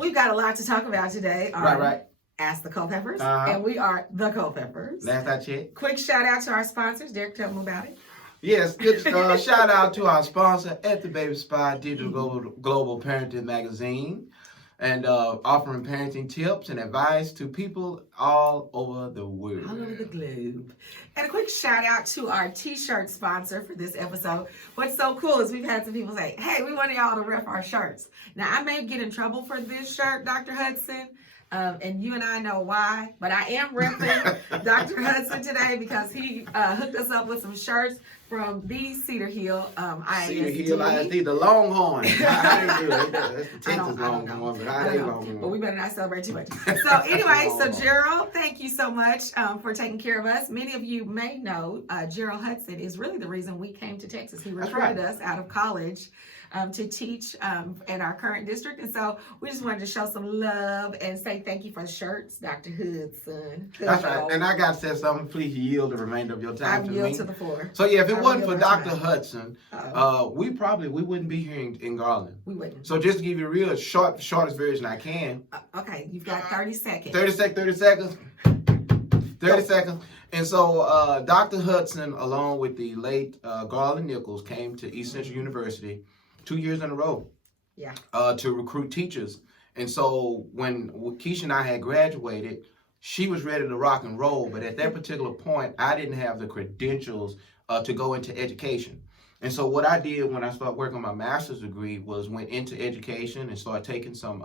we've got a lot to talk about today. Right. Ask the Culpeppers, and we are the Culpeppers. Last I checked. Quick shout out to our sponsors. Derek, tell them about it. Yes, good shout out to our sponsor at the Baby Spy Digital Global Parenting Magazine, and offering parenting tips and advice to people all over the world. All over the globe. And a quick shout out to our t-shirt sponsor for this episode. What's so cool is we've had some people say, hey, we want y'all to rep our shirts. Now, I may get in trouble for this shirt, Dr. Hudson, and you and I know why, but I am repping Dr. Hudson today because he hooked us up with some shirts from the Cedar Hill ISD. Cedar Hill ISD, the Longhorn. How do you do it? That's the Texas Longhorn, but how they Longhorn? But we better not celebrate too much. So anyway, so Gerald, thank you so much for taking care of us. Many of you may know Gerald Hudson is really the reason we came to Texas. He recruited us out of college to teach in our current district. And so we just wanted to show some love and say thank you for the shirts, Dr. Hudson. That's right. And I got to say something. Please yield the remainder of your time to me. I yield to the floor. So yeah, if it wasn't for Dr. Hudson, we wouldn't be here in Garland. We wouldn't. So just to give you a real shortest version I can. Okay, you've got 30 seconds. 30 seconds. 30 seconds. And so Dr. Hudson, along with the late Garland Nichols, came to East Central University 2 years in a row to recruit teachers. And so when Keisha and I had graduated, she was ready to rock and roll. But at that particular point, I didn't have the credentials to go into education. And so what I did when I started working on my master's degree was went into education and started taking some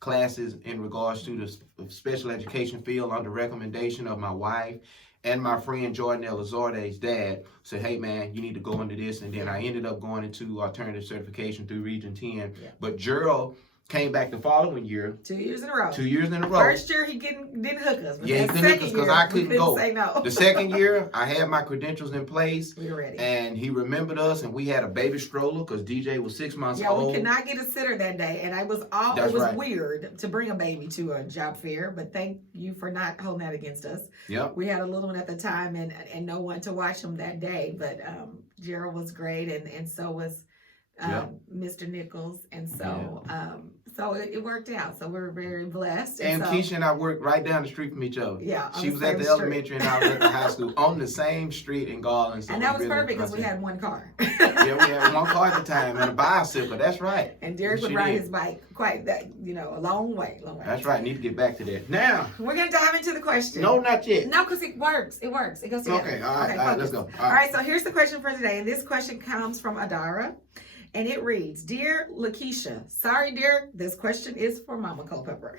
classes in regards to the special education field under recommendation of my wife and my friend Jordan Elizarde's dad. Said, hey man, you need to go into this. And then I ended up going into alternative certification through Region 10. Yeah. But Gerald came back the following year. 2 years in a row. 2 years in a row. First year he didn't hook us. Yeah, he didn't hook us because I couldn't go. Say no. The second year, I had my credentials in place. We were ready. And he remembered us, and we had a baby stroller because DJ was 6 months old. Yeah, we could not get a sitter that day, and it was weird to bring a baby to a job fair. But thank you for not holding that against us. Yep. We had a little one at the time, and no one to watch him that day. But Gerald was great, and so was Mr. Nichols, and so so it worked out. So we're very blessed. And Keisha and I worked right down the street from each other. Yeah, she was at the elementary and I was at the high school on the same street in Garland. So and that was perfect because we had one car. Yeah, we had one car at the time and a bicycle. That's right. And Derek would ride his bike quite a long way. That's right. Need to get back to that. Now we're gonna dive into the question. No, not yet. No, because it works. It goes together. Okay. All right. Let's go. All right. So here's the question for today, and this question comes from Adara. And it reads, Dear Lakeisha, sorry, Derek, this question is for Mama Culpepper.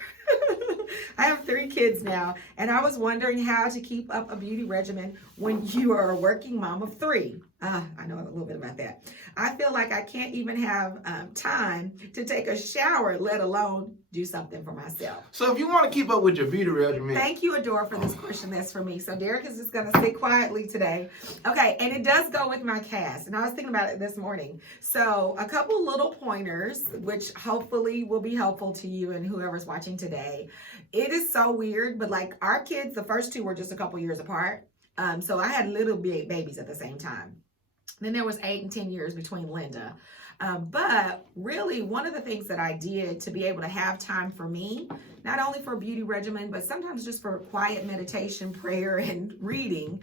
I have 3 kids now, and I was wondering how to keep up a beauty regimen when you are a working mom of 3. I know a little bit about that. I feel like I can't even have time to take a shower, let alone do something for myself. So if you want to keep up with your beauty regimen. Thank you, Adora, for this question. That's for me. So Derek is just going to sit quietly today. Okay, and it does go with my cast. And I was thinking about it this morning. So a couple little pointers, which hopefully will be helpful to you and whoever's watching today. It is so weird, but like our kids, the first 2 were just a couple years apart. So I had little big babies at the same time. Then there was 8 and 10 years between Linda. But really, one of the things that I did to be able to have time for me, not only for a beauty regimen, but sometimes just for quiet meditation, prayer, and reading,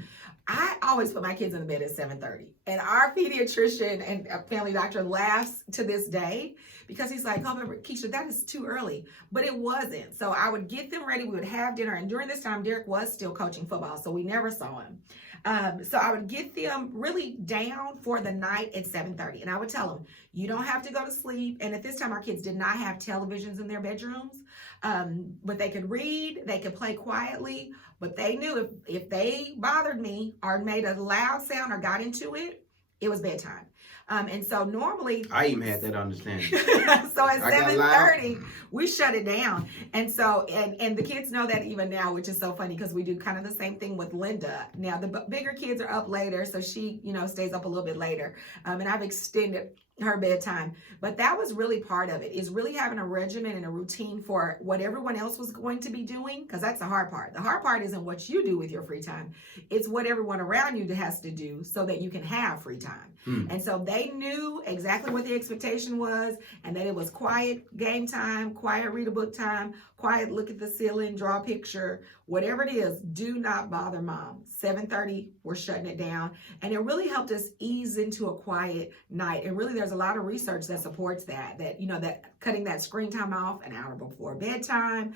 I always put my kids in the bed at 7:30. And our pediatrician and family doctor laughs to this day because he's like, oh, Keisha, that is too early. But it wasn't. So I would get them ready. We would have dinner. And during this time, Derek was still coaching football, so we never saw him. So I would get them really down for the night at 7:30. And I would tell them, you don't have to go to sleep. And at this time, our kids did not have televisions in their bedrooms. But they could read, they could play quietly. But they knew if they bothered me or made a loud sound or got into it, it was bedtime. And so normally I even had that understanding. So at 7:30 we shut it down. And so and the kids know that even now, which is so funny because we do kind of the same thing with Linda. Now the bigger kids are up later, so she stays up a little bit later. And I've extended her bedtime. But that was really part of it, is really having a regimen and a routine for what everyone else was going to be doing, because that's the hard part. The hard part isn't what you do with your free time. It's what everyone around you has to do so that you can have free time. And so so they knew exactly what the expectation was, and that it was quiet game time, quiet read a book time, quiet look at the ceiling, draw a picture, whatever it is, do not bother mom. 7:30, we're shutting it down. And it really helped us ease into a quiet night. And really there's a lot of research that supports that cutting that screen time off an hour before bedtime.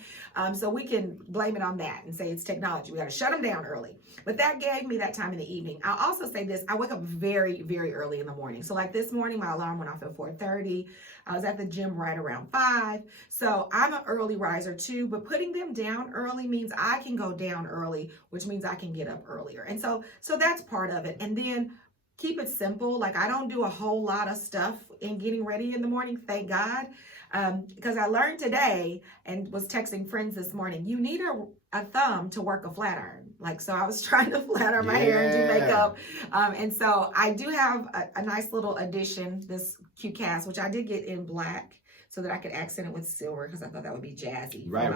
So we can blame it on that and say it's technology. We got to shut them down early. But that gave me that time in the evening. I'll also say this, I wake up very, very early in the morning. So like this morning, my alarm went off at 4:30. I was at the gym right around 5. So I'm an early riser too, but putting them down early means I can go down early, which means I can get up earlier. And so that's part of it. And then keep it simple. Like I don't do a whole lot of stuff in getting ready in the morning, thank God. Because I learned today and was texting friends this morning, you need a thumb to work a flat iron. Like, so I was trying to flat iron my hair and do makeup. And so I do have a nice little addition, this cute cast, which I did get in black so that I could accent it with silver because I thought that would be jazzy. Right.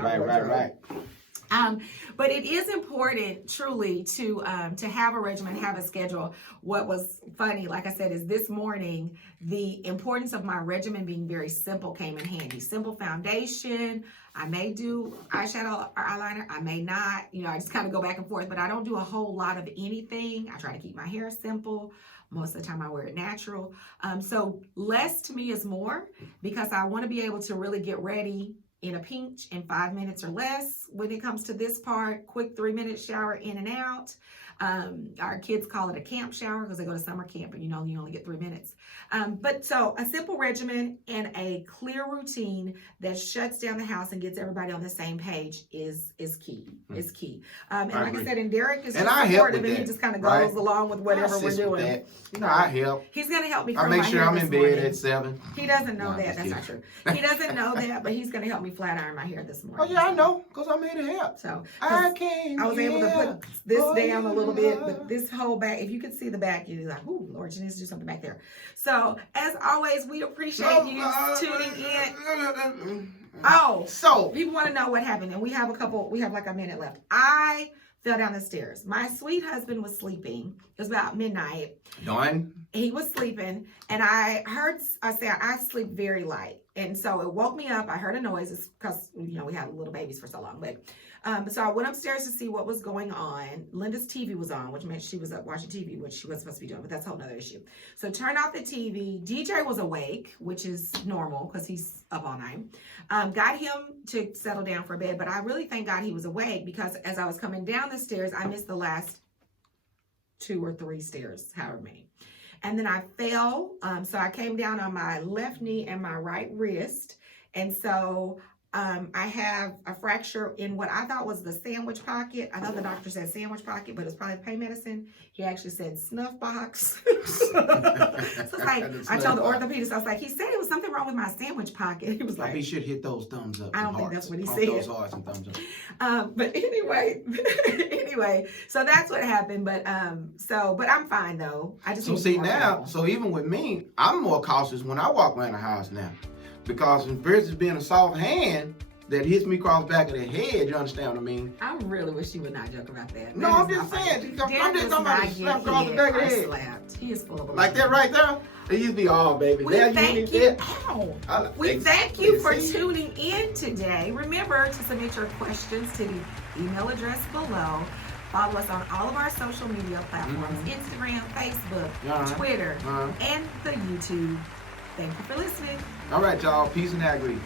But it is important truly to have a regimen, have a schedule. What was funny, like I said, is this morning, the importance of my regimen being very simple came in handy. Simple foundation. I may do eyeshadow or eyeliner. I may not, I just kind of go back and forth, but I don't do a whole lot of anything. I try to keep my hair simple. Most of the time I wear it natural. So less to me is more because I want to be able to really get ready in a pinch in 5 minutes or less. When it comes to this part, quick 3-minute shower in and out. Our kids call it a camp shower because they go to summer camp and you only get 3 minutes. But so a simple regimen and a clear routine that shuts down the house and gets everybody on the same page is key. Is key. And like I said, and Derek is supportive and he just kind of goes along with whatever we're doing. I help. He's gonna help me. I make sure I'm in bed at 7. He doesn't know that. That's not true. He doesn't know that, but he's gonna help me flat iron my hair this morning. Oh yeah, I know, because I'm here to help. So I was able to put this down a little bit, but this whole back, if you could see the back, you'd be like, "Ooh, Lord, she needs to do something back there." So as always, we appreciate you tuning in. So people want to know what happened, and we have like a minute left. I fell down the stairs. My sweet husband was sleeping. It was about midnight. Dawn? He was sleeping, and I sleep very light. And so it woke me up. I heard a noise because, we had little babies for so long. But so I went upstairs to see what was going on. Linda's TV was on, which meant she was up watching TV, which she wasn't supposed to be doing, but that's a whole nother issue. So turned off the TV. DJ was awake, which is normal because he's up all night. Got him to settle down for bed, but I really thank God he was awake because as I was coming down the stairs, I missed the last 2 or 3 stairs, however many. And then I fell. So I came down on my left knee and my right wrist. And so I have a fracture in what I thought was the sandwich pocket. I know the doctor said sandwich pocket, but it's probably pain medicine. He actually said snuff box. So it's like, I told the orthopedist, I was like, he said it was something wrong with my sandwich pocket. He was like, he should hit those thumbs up. I don't think that's what he said. Those hearts and thumbs up. But anyway, so that's what happened. But but I'm fine though. I just so even with me, I'm more cautious when I walk around the house now. Because versus being a soft hand that hits me across the back of the head, you understand what I mean? I really wish you would not joke about that. No, I'm just saying. I'm just talking about slap across the back of the head. Slapped. He is full of like that right there? It used to be all, baby. We thank you for tuning in today. Remember to submit your questions to the email address below. Follow us on all of our social media platforms, Instagram, Facebook, Twitter, and the YouTube. Thank you for listening. All right, y'all. Peace and agri.